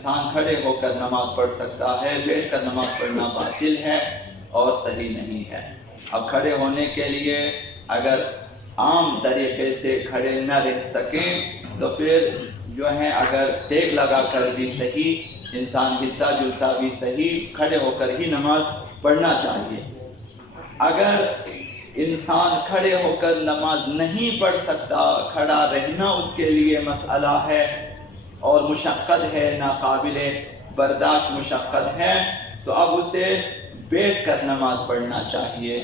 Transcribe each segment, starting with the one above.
انسان کھڑے ہو کر نماز پڑھ سکتا ہے، بیٹھ کر نماز پڑھنا باطل ہے اور صحیح نہیں ہے۔ اب کھڑے ہونے کے لیے اگر عام طریقے سے کھڑے نہ رہ سکیں تو پھر جو ہے اگر ٹیک لگا کر بھی صحیح، انسان ہلتا جلتا بھی صحیح، کھڑے ہو کر ہی نماز پڑھنا چاہیے۔ اگر انسان کھڑے ہو کر نماز نہیں پڑھ سکتا، کھڑا رہنا اس کے لیے مسئلہ ہے اور مشقت ہے، ناقابل برداشت مشقت ہے، تو اب اسے بیٹھ کر نماز پڑھنا چاہیے،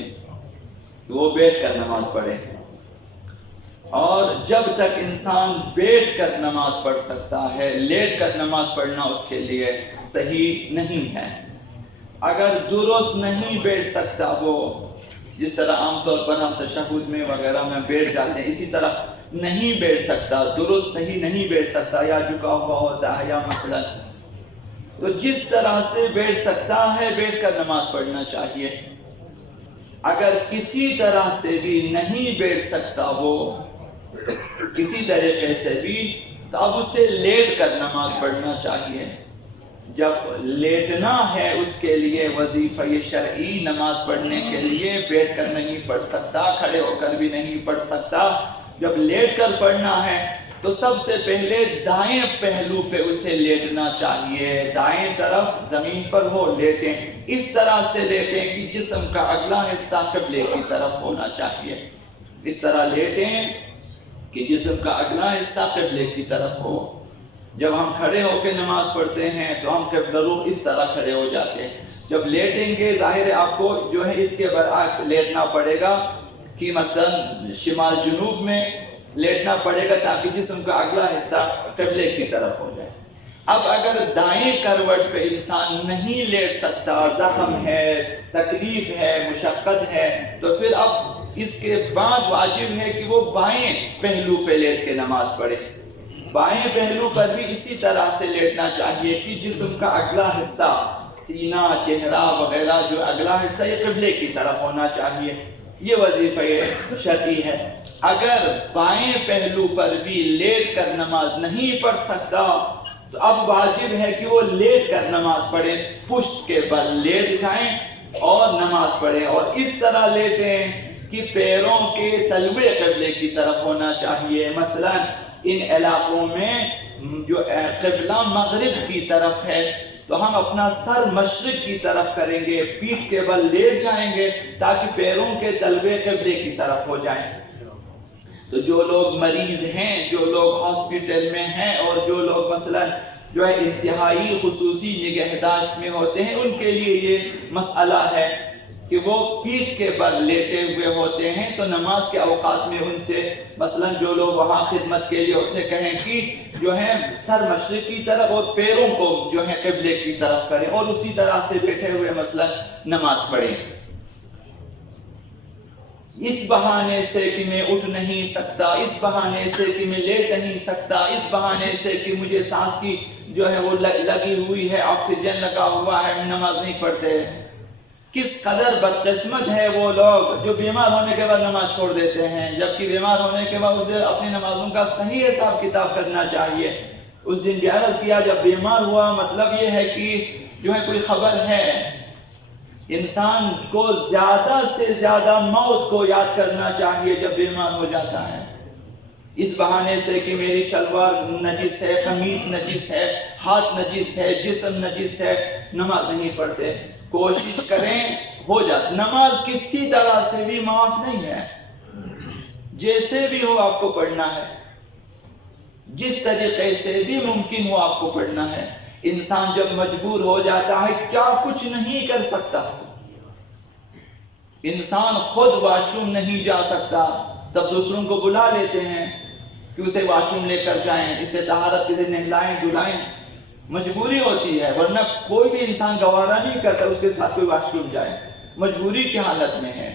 وہ بیٹھ کر نماز پڑھے۔ اور جب تک انسان بیٹھ کر نماز پڑھ سکتا ہے، لیٹ کر نماز پڑھنا اس کے لیے صحیح نہیں ہے۔ اگر درست نہیں بیٹھ سکتا، وہ جس طرح عام طور پر ہم تشہد میں وغیرہ میں بیٹھ جاتے ہیں، اسی طرح نہیں بیٹھ سکتا، درست صحیح نہیں بیٹھ سکتا، یا جھکا ہوا ہوتا ہے یا مثلا، تو جس طرح سے بیٹھ سکتا ہے بیٹھ کر نماز پڑھنا چاہیے۔ اگر کسی طرح سے بھی نہیں بیٹھ سکتا وہ، کسی طریقے سے بھی، تو اب اسے لیٹ کر نماز پڑھنا چاہیے۔ جب لیٹنا ہے اس کے لیے وظیفہ شرعی، نماز پڑھنے کے لیے بیٹھ کر نہیں پڑھ سکتا، کھڑے ہو کر بھی نہیں پڑھ سکتا، جب لیٹ کر پڑھنا ہے تو سب سے پہلے دائیں پہلو پہ اسے لیٹنا چاہیے، دائیں طرف زمین پر ہو، لیٹیں، اس طرح سے لیٹیں کہ جسم کا اگلا حصہ قبلے کی طرف ہونا چاہیے، اس طرح لیٹیں کہ جسم کا اگلا حصہ قبلے کی طرف ہو۔ جب ہم کھڑے ہو کے نماز پڑھتے ہیں تو ہم ضرور اس طرح کھڑے ہو جاتے ہیں۔ جب لیٹیں گے ظاہر ہے آپ کو جو ہے اس کے برعکس لیٹنا پڑے گا، کہ مثلا شمال جنوب میں لیٹنا پڑے گا تاکہ جسم کا اگلا حصہ قبلے کی طرف ہو جائے۔ اب اگر دائیں کروٹ پہ انسان نہیں لیٹ سکتا، زخم ہے، تکلیف ہے، مشقت ہے، تو پھر اب اس کے بعد واجب ہے کہ وہ بائیں پہلو پہ لیٹ کے نماز پڑھے۔ بائیں پہلو پر بھی اسی طرح سے لیٹنا چاہیے کہ جسم کا اگلا حصہ، سینہ، چہرہ وغیرہ، جو اگلا حصہ یہ قبلے کی طرف ہونا چاہیے۔ یہ وظیفہ شرعی ہے۔ اگر بائیں پہلو پر بھی لیٹ کر نماز نہیں پڑھ سکتا تو اب واجب ہے کہ وہ لیٹ کر نماز پڑھے، پشت کے بل لیٹ جائیں اور نماز پڑھیں، اور اس طرح لیٹیں کہ پیروں کے تلوے قبلے کی طرف ہونا چاہیے۔ مثلا ان علاقوں میں جو قبلہ مغرب کی طرف ہے تو ہم اپنا سر مشرق کی طرف کریں گے، پیٹھ کے بل لیٹ جائیں گے تاکہ پیروں کے تلوے قبلے کی طرف ہو جائیں۔ تو جو لوگ مریض ہیں، جو لوگ ہاسپٹل میں ہیں، اور جو لوگ مثلا جو ہے انتہائی خصوصی نگہداشت میں ہوتے ہیں، ان کے لیے یہ مسئلہ ہے کہ وہ پیٹھ کے بل لیٹے ہوئے ہوتے ہیں، تو نماز کے اوقات میں ان سے مثلا جو لوگ وہاں خدمت کے لیے ہوتے کہیں کہ جو ہے سر مشرق کی طرف اور پیروں کو جو ہے قبلے کی طرف کریں، اور اسی طرح سے بیٹھے ہوئے مثلا نماز پڑھیں۔ اس بہانے سے کہ میں اٹھ نہیں سکتا، اس بہانے سے کہ میں لیٹ نہیں سکتا، اس بہانے سے کہ مجھے سانس کی جو ہے وہ لگی ہوئی ہے، آکسیجن لگا ہوا ہے، نماز نہیں پڑھتے۔ کس قدر بدقسمت ہے وہ لوگ جو بیمار ہونے کے بعد نماز چھوڑ دیتے ہیں، جبکہ بیمار ہونے کے بعد اسے اپنی نمازوں کا صحیح حساب کتاب کرنا چاہیے۔ اس دن بھی عرض کیا، جب بیمار ہوا مطلب یہ ہے کہ جو ہے کوئی خبر ہے۔ انسان کو زیادہ سے زیادہ موت کو یاد کرنا چاہیے جب بیمار ہو جاتا ہے۔ اس بہانے سے کہ میری شلوار نجس ہے، قمیص نجس ہے، ہاتھ نجس ہے، جسم نجس ہے، نماز نہیں پڑھتے۔ کوشش کریں ہو جاتا۔ نماز کسی طرح سے بھی معاف نہیں ہے، جیسے بھی ہو آپ کو پڑھنا ہے، جس طریقے سے بھی ممکن ہو آپ کو پڑھنا ہے۔ انسان جب مجبور ہو جاتا ہے کیا کچھ نہیں کر سکتا، انسان خود واش روم نہیں جا سکتا، تب دوسروں کو بلا لیتے ہیں کہ اسے واش روم لے کر جائیں، اسے طہارت سے نہلائیں دھلائیں۔ مجبوری ہوتی ہے، ورنہ کوئی بھی انسان گوارا نہیں کرتا اس کے ساتھ کوئی واش روم جائے، مجبوری کی حالت میں ہے۔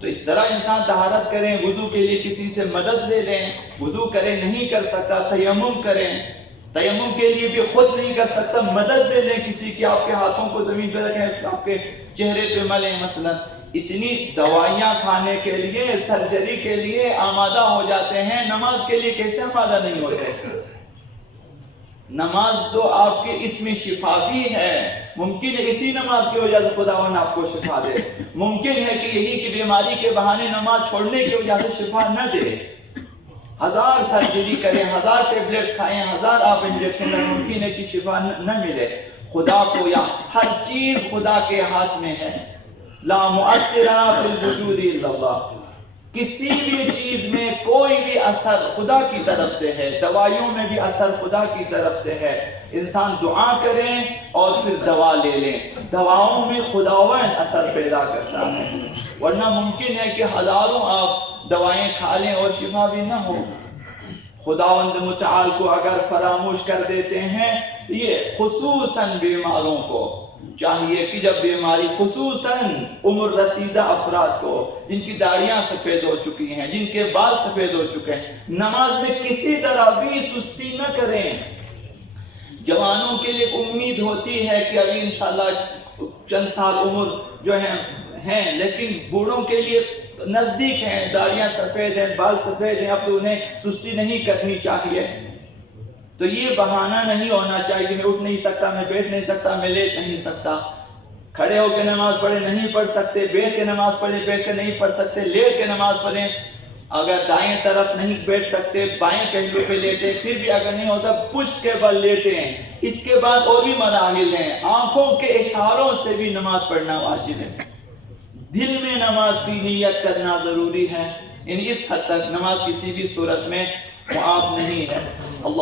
تو اس طرح انسان طہارت کریں، وضو کے لیے کسی سے مدد لے لیں، وضو کریں، نہیں کر سکتا تیمم کریں، تیمم کے لیے بھی خود نہیں کر سکتا مدد لے لیں کسی کی، آپ کے ہاتھوں کو زمین پہ رکھیں، آپ کے چہرے پہ ملیں۔ مثلا اتنی دوائیاں کھانے کے لیے، سرجری کے لیے آمادہ ہو جاتے ہیں، نماز کے لیے کیسے آمادہ نہیں ہوتے؟ نماز تو آپ کے اس میں شفا بھی ہے. ممکن ہے اسی نماز کی وجہ سے خداوند آپ کو شفا دے. ممکن ہے کہ یہی کی بیماری کے بہانے نماز چھوڑنے کی وجہ سے شفا نہ دے. 1000 سرجری کریں، 1000 ٹیبلیٹس کھائیں، 1000 آپ انجیکشن لیں، ممکن ہے کہ شفا نہ ملے. خدا کو یا ہر چیز خدا کے ہاتھ میں ہے. لا مؤثر فی الوجود الا اللہ. کسی بھی چیز میں کوئی بھی اثر خدا کی طرف سے ہے. دوائیوں میں بھی اثر خدا کی طرف سے ہے. انسان دعا کریں اور پھر دوا لے لیں، دواؤں میں خداوند اثر پیدا کرتا ہے. ورنہ ممکن ہے کہ ہزاروں آپ دوائیں کھا لیں اور شفا بھی نہ ہو. خداوند متعال کو اگر فراموش کر دیتے ہیں، یہ خصوصاً بیماروں کو چاہیے کہ جب بیماری، خصوصاً عمر رسیدہ افراد کو جن کی داڑیاں سفید ہو چکی ہیں، جن کے بال سفید ہو چکے ہیں، نماز میں کسی طرح بھی سستی نہ کریں. جوانوں کے لیے امید ہوتی ہے کہ ابھی انشاءاللہ چند سال عمر جو ہیں، لیکن بوڑھوں کے لیے نزدیک ہیں، داڑیاں سفید ہیں، بال سفید ہیں، اب تو انہیں سستی نہیں کرنی چاہیے. تو یہ بہانہ نہیں ہونا چاہیے کہ میں اٹھ نہیں سکتا، میں بیٹھ نہیں سکتا، میں لیٹ نہیں سکتا. کھڑے ہو کے نماز پڑھے نہیں پڑھ سکتے، بیٹھ کے نماز پڑھے بیٹھ کے نہیں پڑھ سکتے، لیٹ کے نماز پڑھیں. اگر دائیں طرف نہیں بیٹھ سکتے، بائیں پہلو پہ لیٹے، پھر بھی اگر نہیں ہوتا پشت کے بل لیٹیں. اس کے بعد اور بھی مراحل ہیں. آنکھوں کے اشاروں سے بھی نماز پڑھنا واجب ہے. دل میں نماز کی نیت کرنا ضروری ہے. یعنی اس حد تک نماز کسی بھی صورت میں معاف نہیں ہے. اللہ